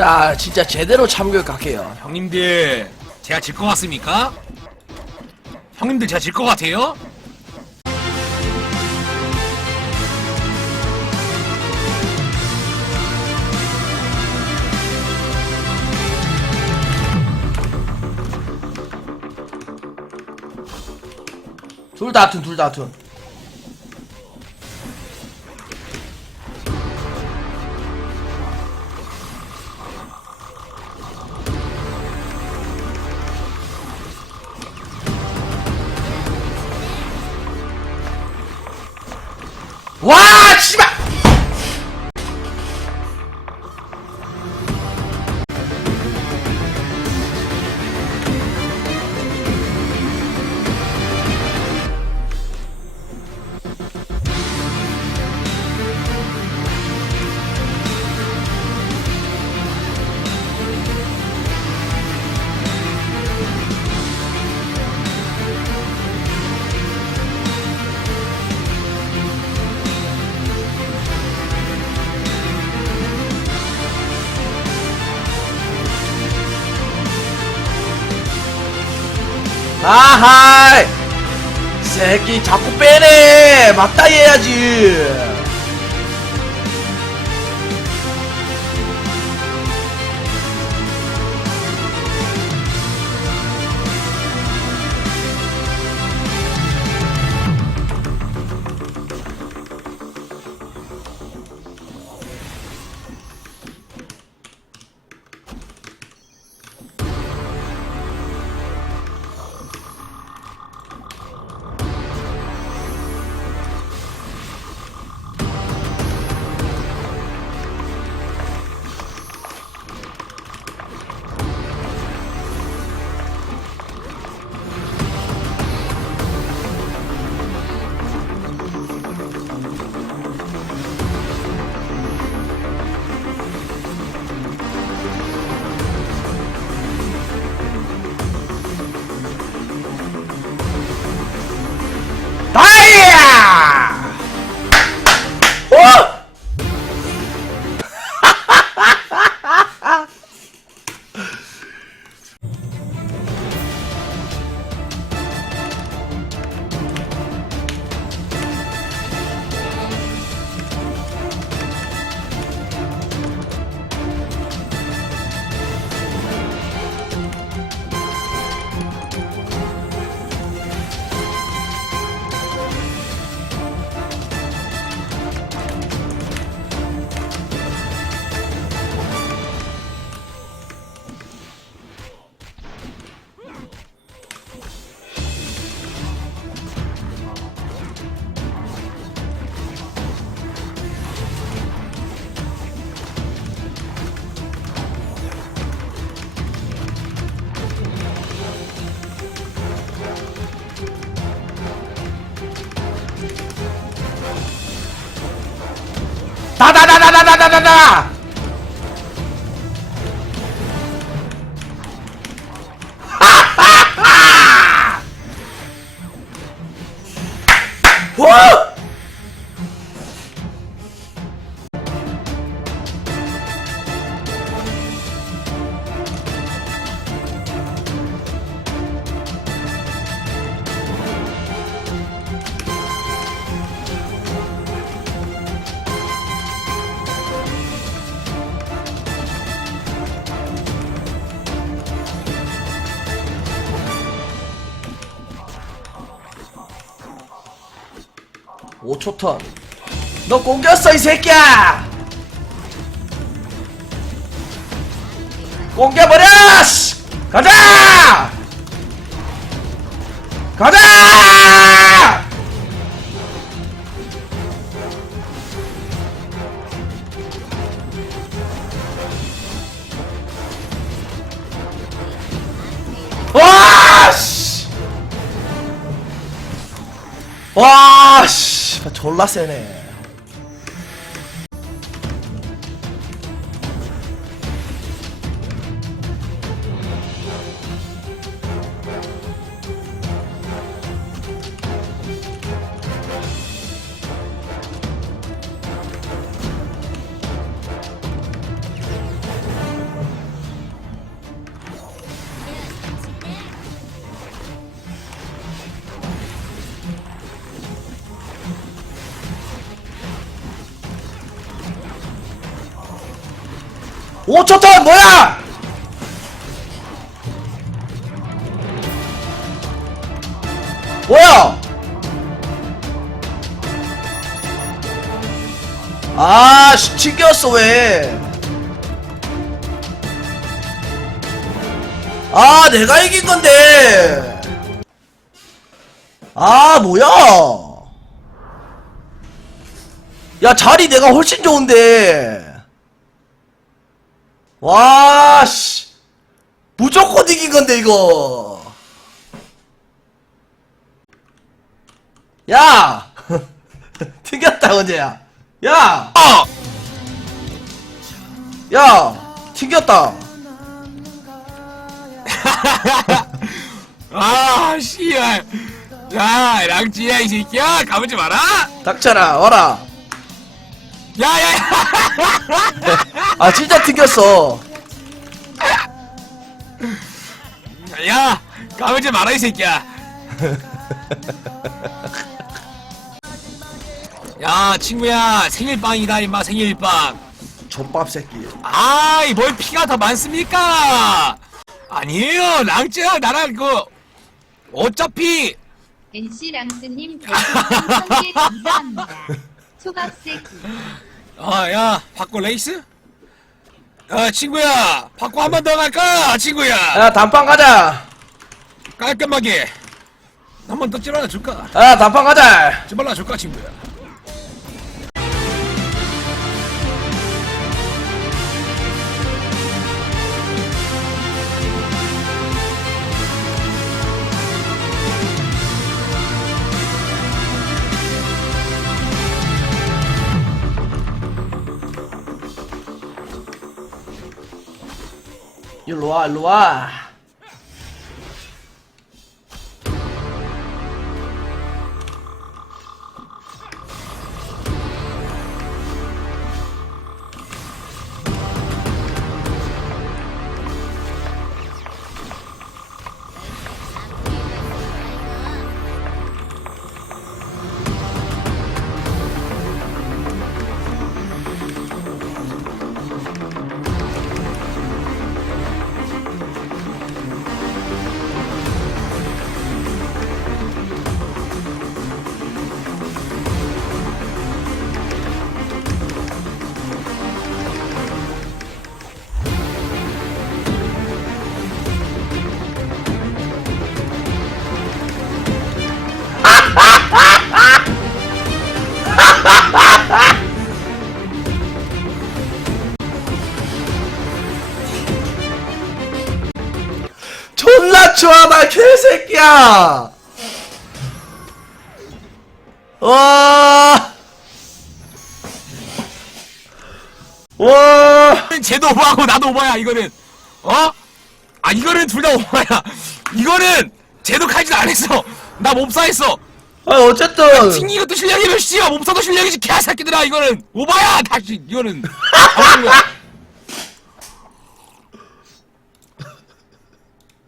자 진짜 제대로 참교육 갈게요 형님들 제가 질 것 같습니까? 형님들 제가 질 것 같아요? 둘다 아툰 둘다 아툰 와 씨발 아하이! 새끼 자꾸 빼네. 맞다이 해야지 哒哒哒哒哒。 초 턴. 너 공겼어 이 새끼야. 공겨버려. 씨! 가자. 가자. 졸라 세네. 5초 턴 뭐야? 뭐야? 아, 씨, 튕겼어, 왜? 아, 내가 이긴 건데. 아, 뭐야? 야, 자리 내가 훨씬 좋은데. 와, 씨. 무조건 이긴 건데, 이거. 야! 튕겼다, 언제야. 야! 어! 야! 튕겼다. 아, 씨발. 야, 랑지야, 이 새끼야. 가보지 마라. 닥쳐라, 와라. 야, 야, 야. 아, 진짜 튕겼어. 야, 가보지 마라, 이 새끼야. 야, 친구야. 생일빵이다, 임마, 생일빵. 족밥 새끼. 아이, 뭘 피가 더 많습니까? 아니에요, 랑지야. 나랑 그, 어차피, NC 랑스님 별풍선 1000개 감사합니다. 초밥새끼. 아, 야, 바꿔 레이스? 야, 친구야. 바꿔 한 번 더 갈까, 친구야? 야, 단판 가자. 깔끔하게. 한 번 더 찔러라 줄까? 야, 단판 가자. 찔러라 줄까, 친구야? 일로 와, 일 존나 좋아다, 개새끼야! 와! 와! 쟤도 오버하고 나도 오버야, 이거는. 어? 아, 이거는 둘 다 오버야. 이거는 쟤도 칼질 안 했어. 나 몹사했어. 아, 어쨌든. 튕기 것도 실력이면 씨야. 몹사도 실력이지, 개새끼들아. 이거는 오버야. 다시, 이거는. 안 거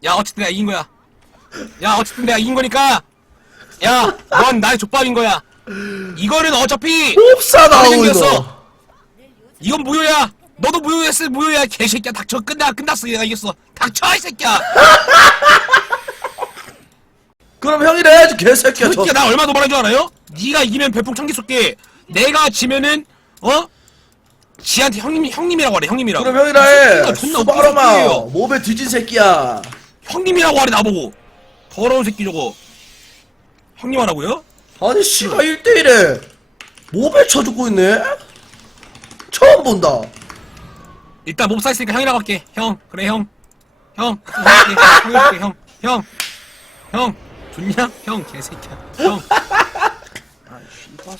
야. 야, 어쨌든 내가 이긴 거야. 야, 어쨌든 내가 이긴 거니까. 야, 넌 나의 족밥인 거야. 이거는 어차피 옵사 나오고 생겼어. 이건 무효야. 너도 무효했어, 무효야. 개새끼야, 닥쳐. 끝나, 끝났어. 얘가 이겼어. 닥쳐, 이 새끼야. 그럼 형이라 해야지, 개새끼야. 저. 새끼야, 나 얼마 더 말한 줄 알아요? 네가 이기면 별풍 천개 쏠게. 내가 지면은, 어? 지한테 형님, 형님이라고 하래, 형님이라고. 그럼 형이라 이 해. 새끼가 존나 수바로마. 새끼예요. 몸에 뒤진 새끼야. 형님이라고 하래, 나보고. 더러운 새끼 저거. 형님 하라고요? 아니, 씨가 1대1에 몸에 쳐죽고 있네? 처음 본다. 일단 몹사 했으니까 형이라고 할게. 형, 그래, 형. 형. 형, 형. 형. 형. 좋냐? 형, 개새끼야. 형.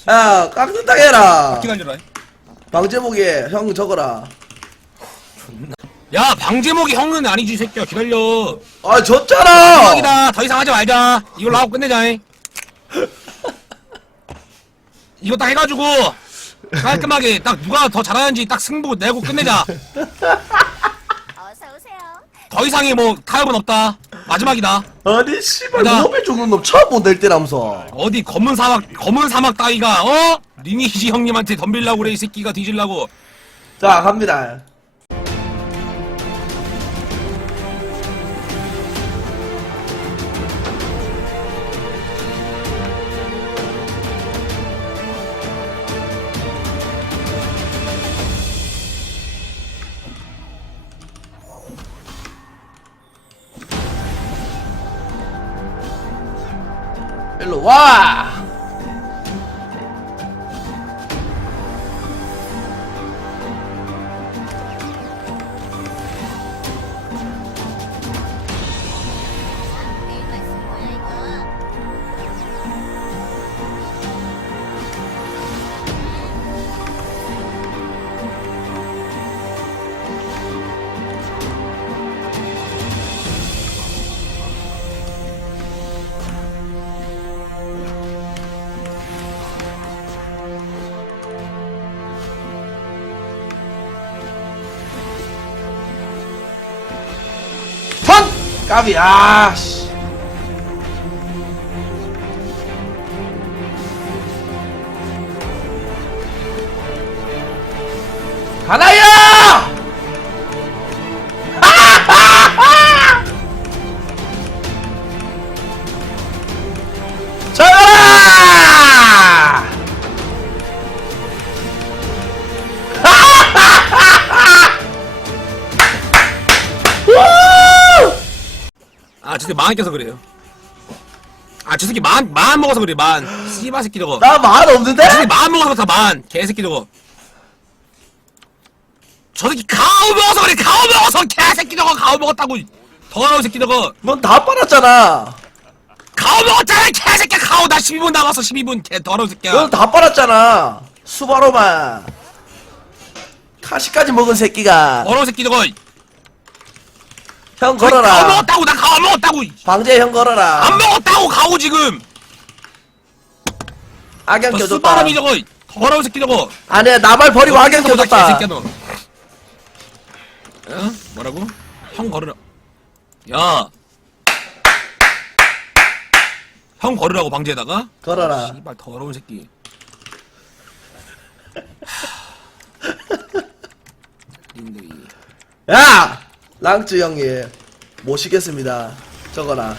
야, 깡준당 해라. 기다려라. 방제목에 형 적어라. 야, 방제목이 형은 아니지, 이 새끼야. 기다려. 아, 졌잖아! 마지막이다. 더 이상 하지 말자. 이걸로 하고 끝내자. 잉. 이거 딱 해가지고 깔끔하게 딱 누가 더 잘하는지 딱 승부 내고 끝내자. 어서 오세요. 더 이상의 뭐 타협은 없다. 마지막이다. 아니, 씨발, 나- 몸에 죽는 놈 처음 본다, 일때라면서. 어디 검은 사막 검은 사막 따위가 어 리니지 형님한테 덤빌라고 그래 이 새끼가 뒤질라고. 자, 갑니다. 와! 까비, 아, 씨. 저 새끼 마음 껴서 그래요. 아, 저 새끼 마음, 마음 먹어서 그래, 마음. 씨바 새끼 저거. 나 말 없는데? 저 새끼 마음 먹어서 그렇다, 마음. 개새끼 저거. 저 새끼 가오 먹어서 그래, 가오 먹어서! 개새끼 저거, 가오 먹었다고! 더러운 새끼 저거. 넌 다 빨았잖아. 가오 먹었잖아, 개새끼 가오! 나 12분 남았어, 12분. 개 더러운 새끼야. 넌 다 빨았잖아. 수바로만. 카시까지 먹은 새끼가. 더러운 새끼 저거. 형 걸어라. 먹었다고, 나 가오 먹었다고! 방제 형 걸어라. 안 먹었다고, 가오 지금! 악양 저 껴줬다. 수바람이 저거. 더러운 새끼 저거. 아니야, 나발 버리고 악양 껴줬다. 개새끼야, 너. 어? 뭐라고? 형 걸으라. 야. 형 걸으라고 방지에다가? 걸어라. 씨발 더러운 새끼. 야! 랑쯔 형님. 모시겠습니다. 적어라.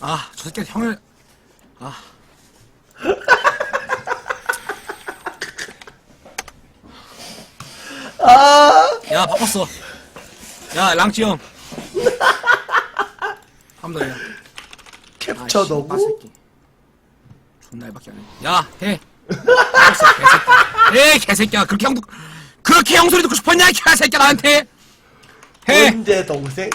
아, 저 새끼 형을 아. 아! 야, 바꿨어. 야, 랑치 형. 한번 더 해. 캡처 아, 너구? 새끼. 존나 밖에 안 해. 야, 해. 알았어, 개새끼야. 해, 개새끼야. 그렇게 형, 그렇게 형 소리 듣고 싶었냐, 개새끼야, 나한테? 해. 언제 동생?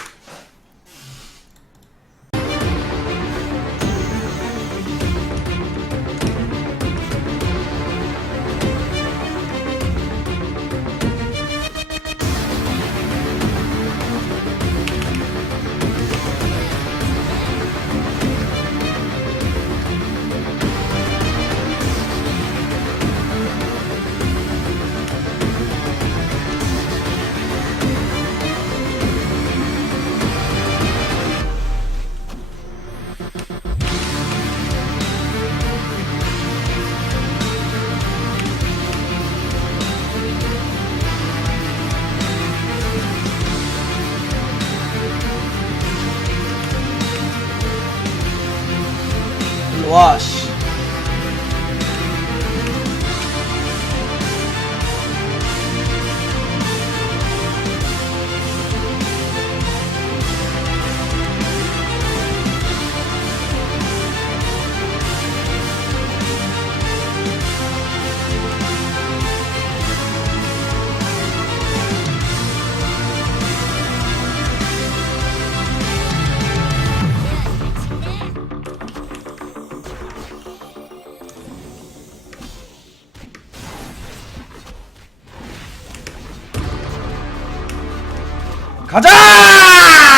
가자!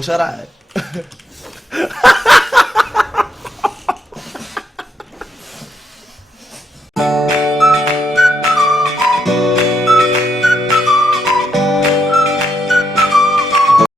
좋습니다. 모셔라.